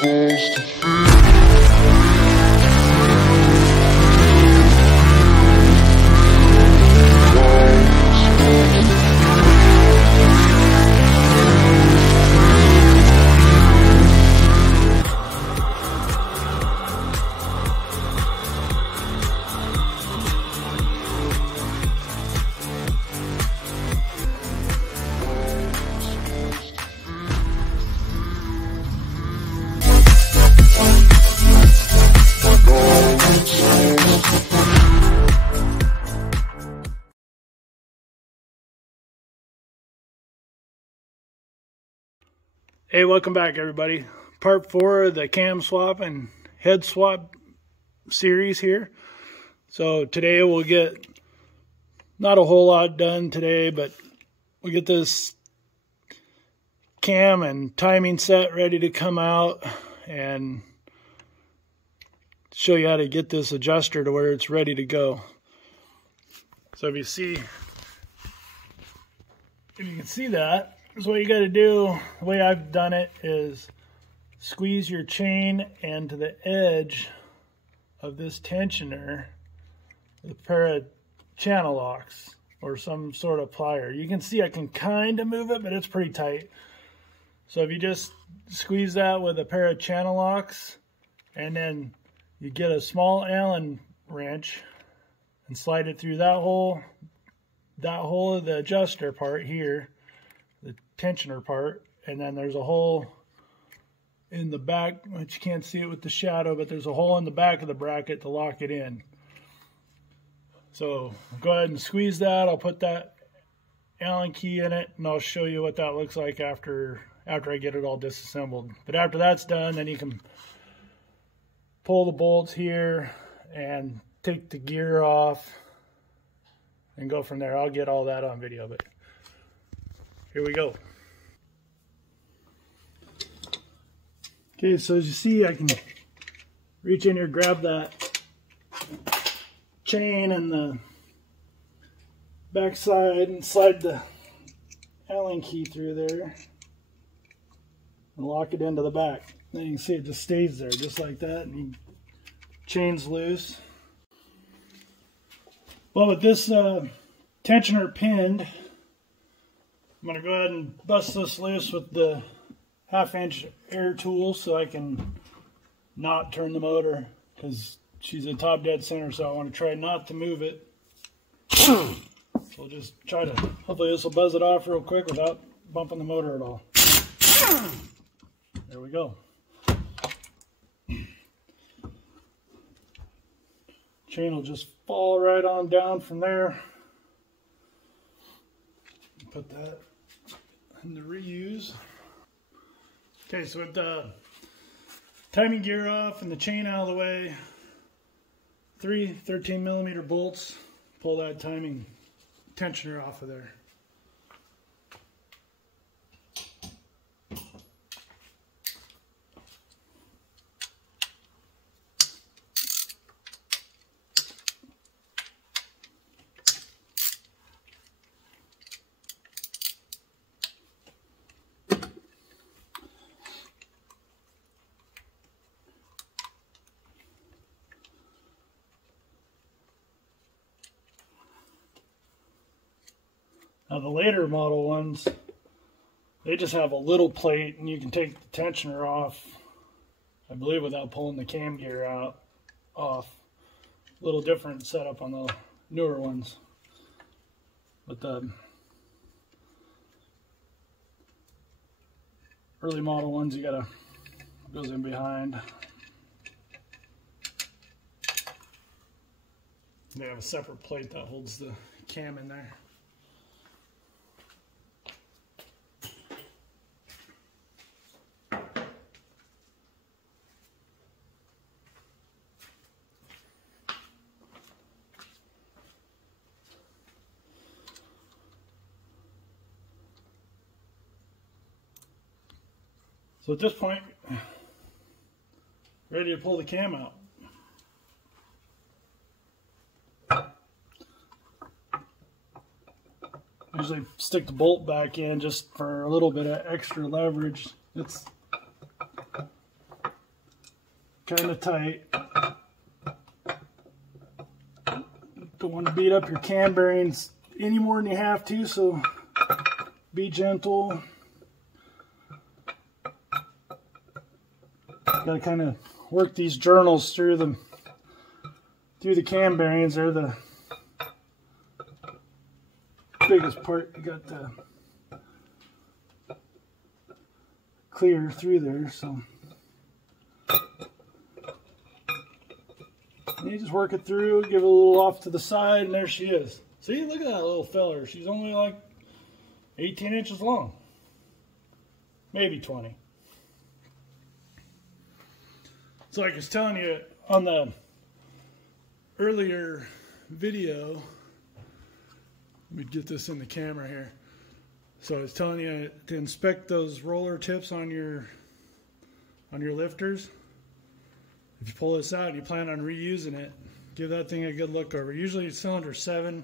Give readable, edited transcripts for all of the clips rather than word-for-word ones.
supposed to feel. Hey, welcome back everybody. Part 4 of the cam swap and head swap series here. So today we'll get not a whole lot done today, but we'll get this cam and timing set ready to come out and show you how to get this adjuster to where it's ready to go. So if you can see that, so what you got to do, the way I've done it, is squeeze your chain into the edge of this tensioner with a pair of channel locks or some sort of plier. You can see I can kind of move it, but it's pretty tight. So if you just squeeze that with a pair of channel locks, and then you get a small Allen wrench and slide it through that hole of the adjuster part here, the tensioner part, and then there's a hole in the back, which you can't see it with the shadow, but there's a hole in the back of the bracket to lock it in. So go ahead and squeeze that. I'll put that Allen key in it, and I'll show you what that looks like after I get it all disassembled. But after that's done, then you can pull the bolts here and take the gear off and go from there. I'll get all that on video, but here we go. Okay, so as you see, I can reach in here, grab that chain and the back side and slide the Allen key through there and lock it into the back. Then you can see it just stays there just like that, and chain's loose. Well, with this tensioner pinned, I'm going to go ahead and bust this loose with the 1/2-inch air tool so I can not turn the motor, because she's at top dead center, so I want to try not to move it. So we'll just try to, hopefully this will buzz it off real quick without bumping the motor at all. There we go. Chain will just fall right on down from there. Put that in the reuse. Okay, so with the timing gear off and the chain out of the way, 3 13mm bolts pull that timing tensioner off of there. Now the later model ones, they just have a little plate and you can take the tensioner off, I believe, without pulling the cam gear off. A little different setup on the newer ones. But the early model ones, goes in behind. They have a separate plate that holds the cam in there. So at this point, ready to pull the cam out. Usually stick the bolt back in just for a little bit of extra leverage. It's kind of tight. Don't want to beat up your cam bearings any more than you have to, so be gentle. Got to kind of work these journals through the cam bearings. They're the biggest part. You got to clear through there, so you just work it through, give it a little off to the side, and there she is. See, look at that little feller. She's only like 18 inches long, maybe 20. So like I was telling you on the earlier video, let me get this in the camera here. So I was telling you to inspect those roller tips on your lifters. If you pull this out and you plan on reusing it, give that thing a good look over. Usually cylinder 7,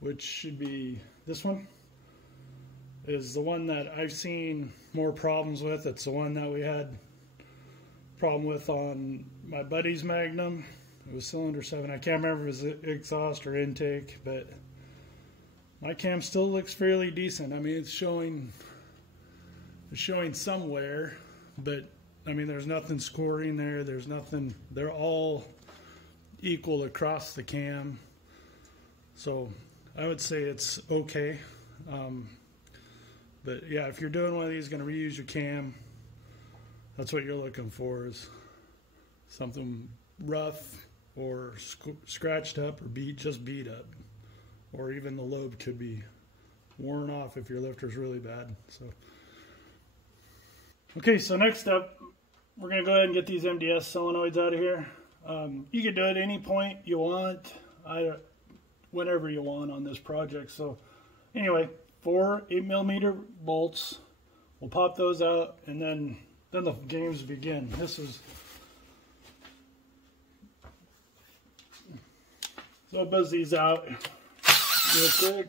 which should be this one, is the one that I've seen more problems with. It's the one that we had problem with on my buddy's Magnum. It was cylinder 7. I can't remember if it was exhaust or intake, but my cam still looks fairly decent. I mean, it's showing some wear, but I mean, there's nothing scoring there. There's nothing. They're all equal across the cam. So I would say it's okay. But yeah, if you're doing one of these, going to reuse your cam, that's what you're looking for, is something rough or scratched up or just beat up. Or even the lobe could be worn off if your lifter's really bad. So, okay, so next up, we're going to go ahead and get these MDS solenoids out of here. You can do it at any point you want, whenever you want on this project. So anyway, 4 8mm bolts. We'll pop those out, and then the games begin. So I'll buzz these out real quick.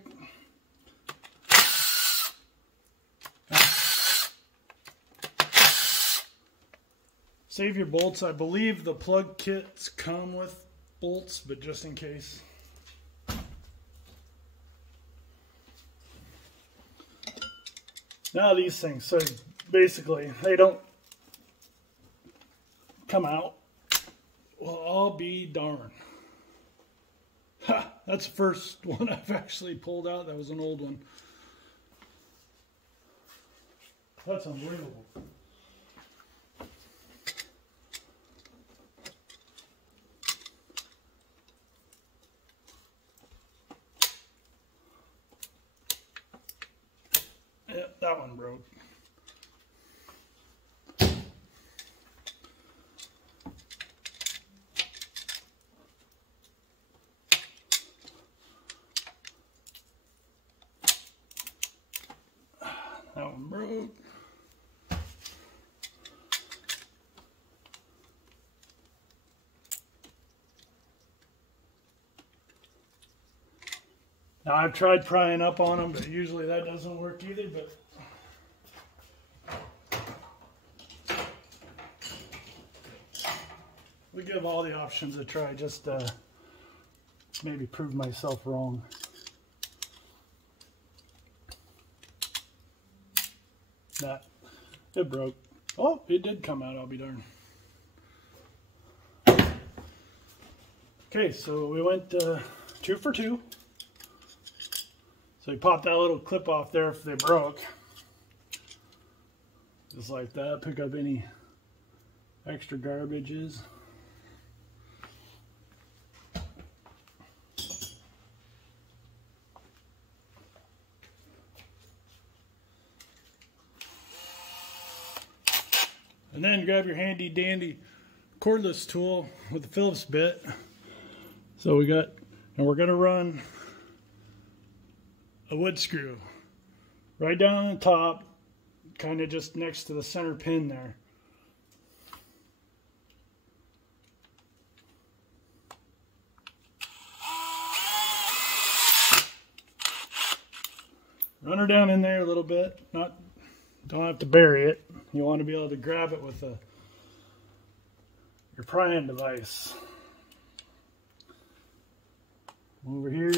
Save your bolts. I believe the plug kits come with bolts, but just in case. Now these things, so basically they don't come out. Well, I'll be darned. Ha! That's the first one I've actually pulled out. That was an old one. That's unbelievable. Yep, that one broke. That one broke. Now I've tried prying up on them, but usually that doesn't work either. But we give all the options a try, just maybe prove myself wrong. That it broke. Oh, it did come out, I'll be darned. Okay, so we went 2 for 2. So you pop that little clip off there if they broke. Just like that, pick up any extra garbages. And then grab your handy dandy cordless tool with the Phillips bit. So we got, and we're gonna run a wood screw right down on the top, kind of just next to the center pin there. Run her down in there a little bit, don't have to bury it. You want to be able to grab it with your prying device. Over here.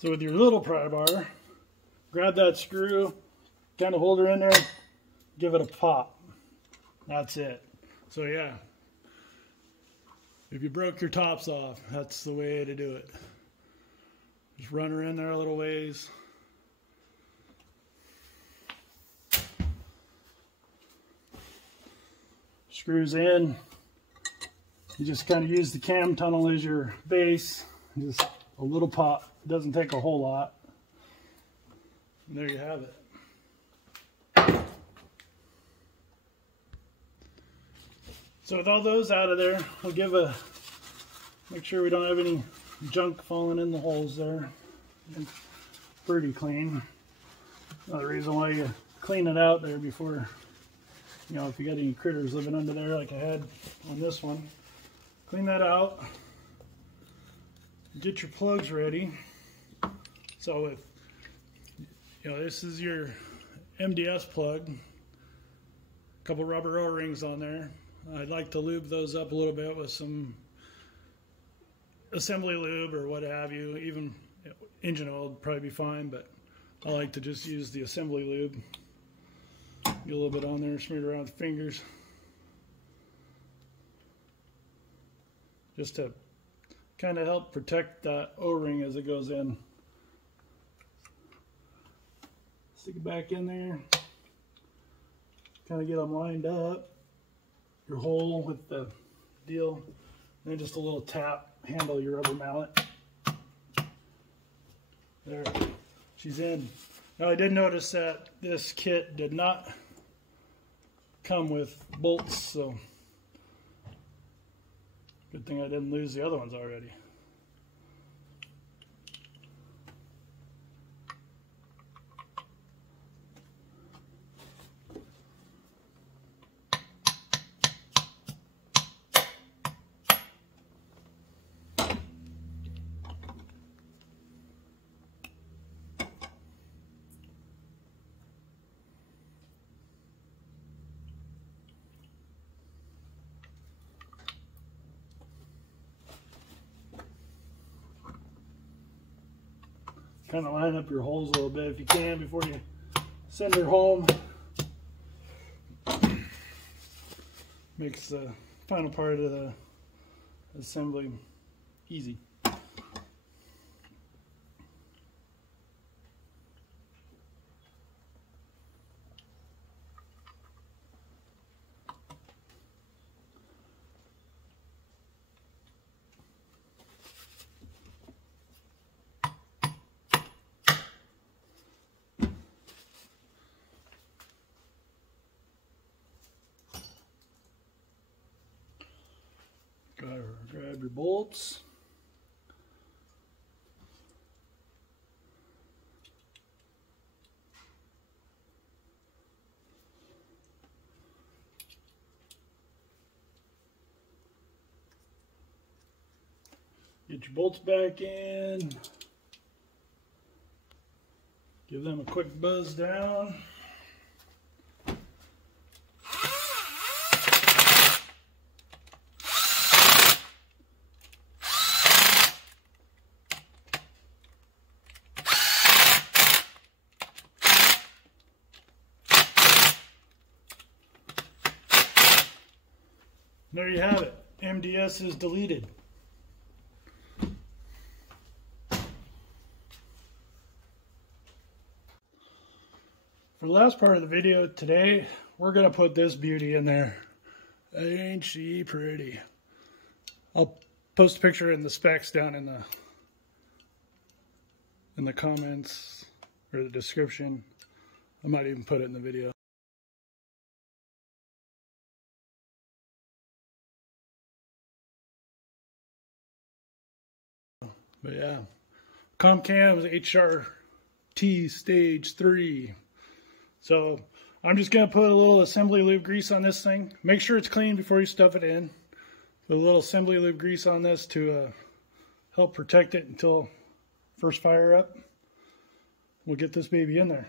So with your little pry bar, grab that screw, kind of hold her in there, give it a pop. That's it. So yeah, if you broke your tops off, that's the way to do it. Just run her in there a little ways. Screws in. You just kind of use the cam tunnel as your base. Just a little pop. It doesn't take a whole lot. And there you have it. So with all those out of there, we'll make sure we don't have any junk falling in the holes there. It's pretty clean. Another reason why you clean it out there before, you know, if you got any critters living under there like I had on this one. Clean that out. Get your plugs ready. So with, you know, this is your MDS plug. A couple rubber O-rings on there. I'd like to lube those up a little bit with some assembly lube or what have you. Even engine oil would probably be fine, but I like to just use the assembly lube. Get a little bit on there, smear it around with the fingers. Just to kind of help protect that O-ring as it goes in. Stick it back in there. Kind of get them lined up. Your hole with the deal. And then just a little tap, handle your rubber mallet. There, she's in. Now I did notice that this kit did not come with bolts, so good thing I didn't lose the other ones already. Kind of line up your holes a little bit if you can before you send her home. Makes the final part of the assembly easy. Grab your bolts. Get your bolts back in. Give them a quick buzz down. There you have it. MDS is deleted. For the last part of the video today, we're going to put this beauty in there. Ain't she pretty? I'll post a picture in the specs down in the comments or the description. I might even put it in the video. But yeah, Comcam's HRT Stage 3. So I'm just going to put a little assembly lube grease on this thing. Make sure it's clean before you stuff it in. Put a little assembly lube grease on this to help protect it until first fire up. We'll get this baby in there.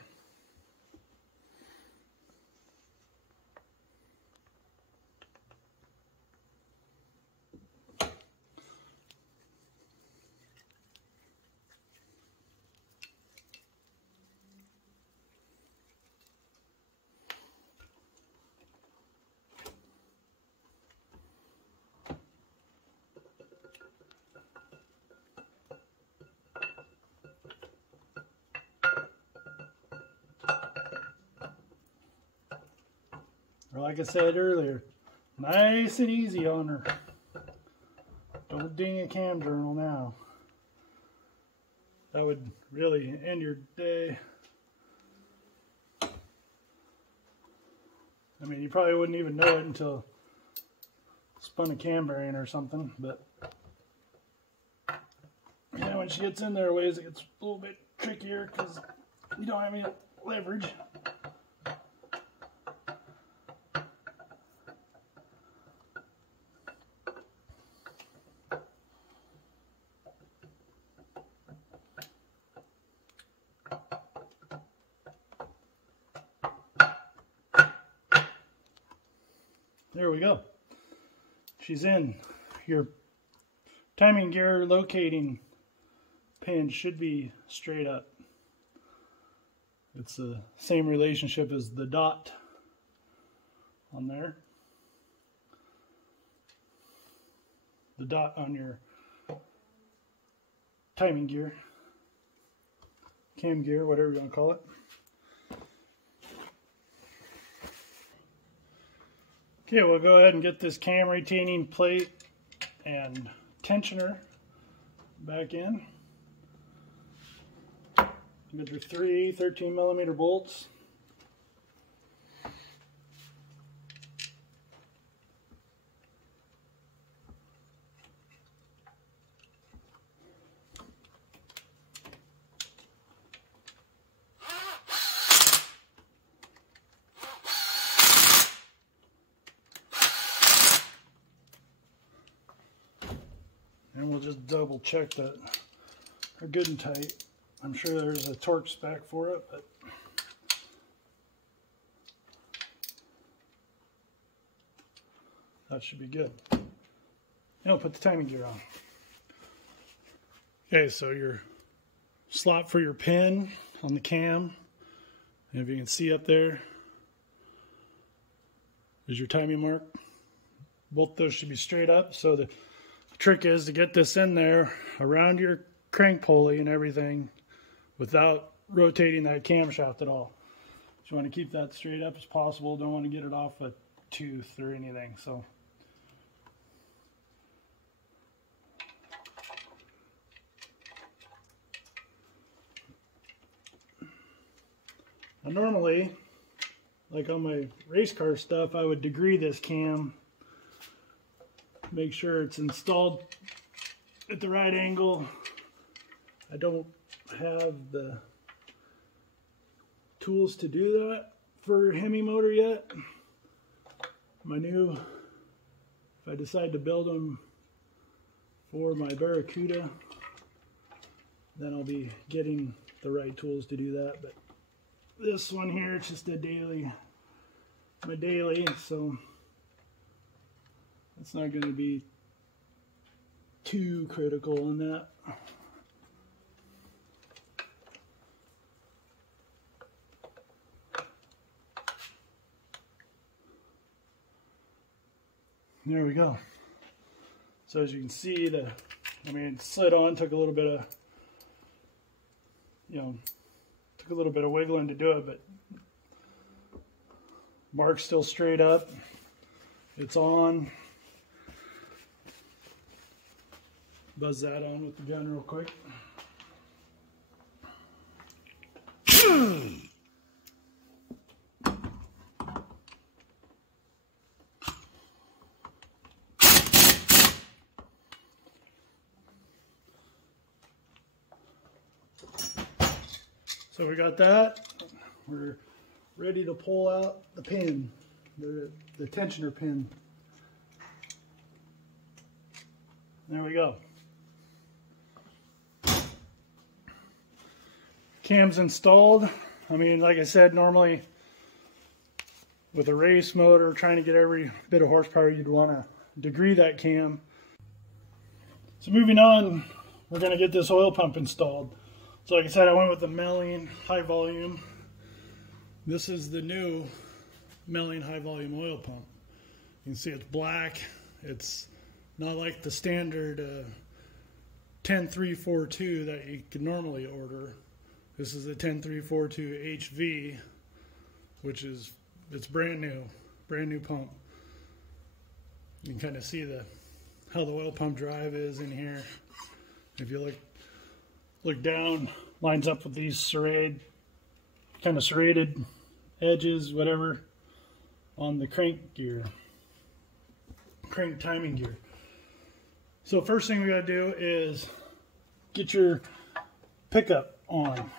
Like I said earlier, nice and easy on her. Don't ding a cam journal now. That would really end your day. I mean, you probably wouldn't even know it until spun a cam bearing or something, but yeah, when she gets in there ways, it gets a little bit trickier because you don't have any leverage. There we go. She's in. Your timing gear locating pin should be straight up. It's the same relationship as the dot on there. The dot on your timing gear, cam gear, whatever you want to call it. Okay, we'll go ahead and get this cam retaining plate and tensioner back in. Get your 3 13mm bolts. And we'll just double check that they're good and tight. I'm sure there's a torque spec for it, but that should be good. And I'll put the timing gear on. Okay, so your slot for your pin on the cam, and if you can see up there, is your timing mark. Both those should be straight up. So the trick is to get this in there around your crank pulley and everything without rotating that camshaft at all. So you want to keep that straight up as possible. Don't want to get it off a tooth or anything. So now normally, like on my race car stuff, I would degree this cam, make sure it's installed at the right angle. I don't have the tools to do that for Hemi motor yet. My new, if I decide to build them for my Barracuda, then I'll be getting the right tools to do that. But this one here, it's just a daily, my daily, so it's not going to be too critical on that. There we go. So as you can see, it slid on, took a little bit of, took a little bit of wiggling to do it, but mark's still straight up. It's on. Buzz that on with the gun real quick. So we got that. We're ready to pull out the pin, the tensioner pin. There we go. cam's installed. I mean, like I said, normally with a race motor, trying to get every bit of horsepower, you'd want to degree that cam. So moving on, we're going to get this oil pump installed. So like I said, I went with the Melling high volume. This is the new Melling high volume oil pump. You can see it's black. It's not like the standard 10342 that you can normally order. This is a 10342 HV, which is, it's brand new pump. You can kind of see how the oil pump drive is in here. If you look down, lines up with these serrated edges, whatever, on the crank timing gear. So first thing we gotta do is get your pickup on.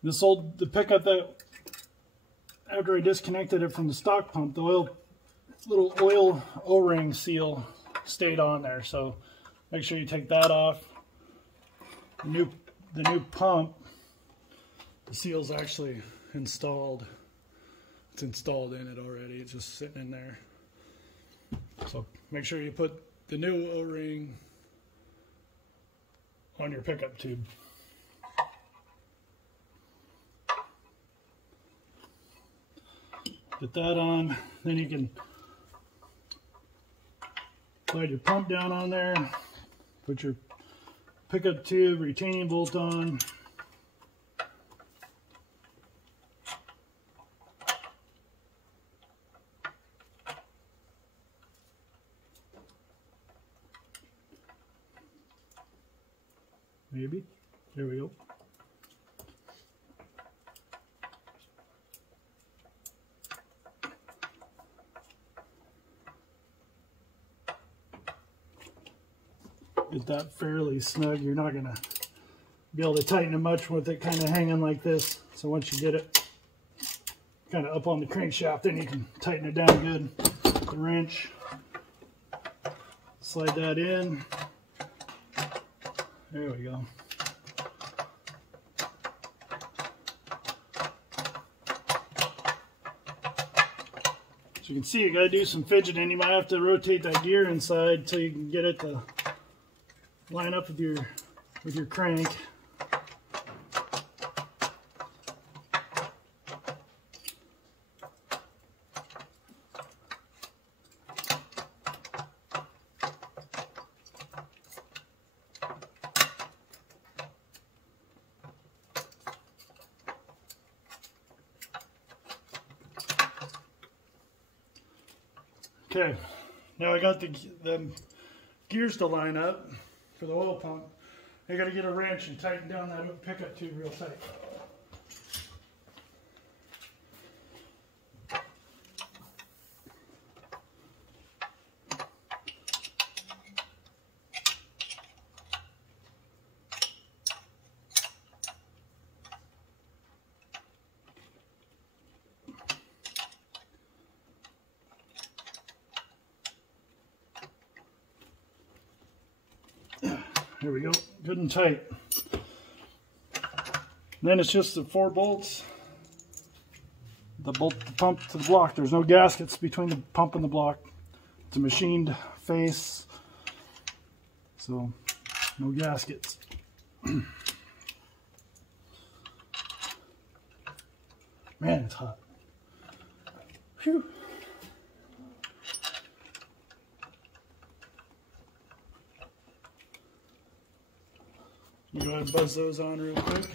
The pickup that, after I disconnected it from the stock pump, the little oil O-ring seal stayed on there. So make sure you take that off. The new pump, the seal's actually installed. It's installed in it already. It's just sitting in there. So make sure you put the new O-ring on your pickup tube. Get that on, then you can slide your pump down on there, put your pickup tube retaining bolt on. Maybe. There we go. Get that fairly snug. You're not going to be able to tighten it much with it kind of hanging like this. So once you get it kind of up on the crankshaft, then you can tighten it down good with the wrench. Slide that in. There we go. So you can see you got to do some fidgeting. You might have to rotate that gear inside till you can get it to line up with your crank. Okay, now I got the gears to line up for the oil pump. I got to get a wrench and tighten down that pickup tube real tight. There we go, good and tight. Then it's just the 4 bolts that bolt the pump to the block. There's no gaskets between the pump and the block. It's a machined face, so no gaskets. Man, it's hot. Phew. Go ahead and buzz those on real quick.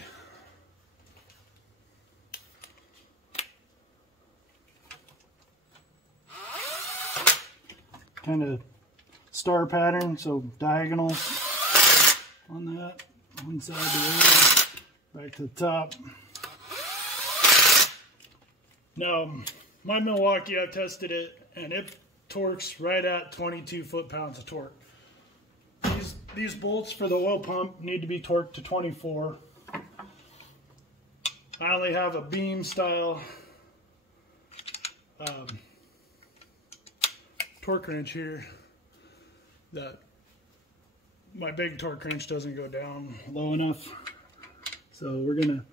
Kind of star pattern, so diagonal on that. One side to the other, right to the top. Now, my Milwaukee, I've tested it, and it torques right at 22 foot-pounds of torque. These bolts for the oil pump need to be torqued to 24. I only have a beam style torque wrench here that my big torque wrench doesn't go down low enough. So we're gonna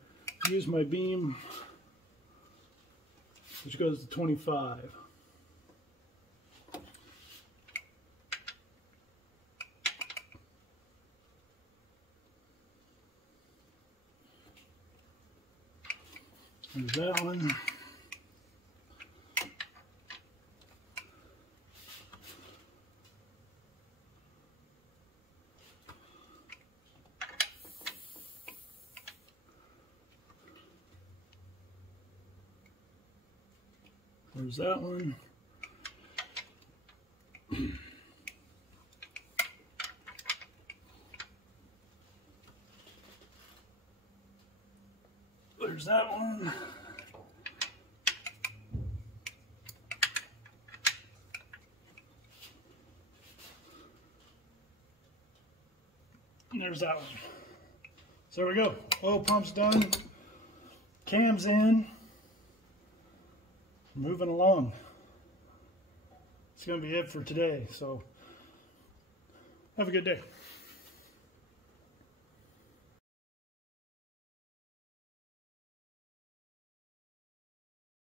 use my beam, which goes to 25. There's that one. There's that one. There's that one. And there's that one. So there we go. Oil pump's done. Cam's in. Moving along. It's going to be it for today. So have a good day.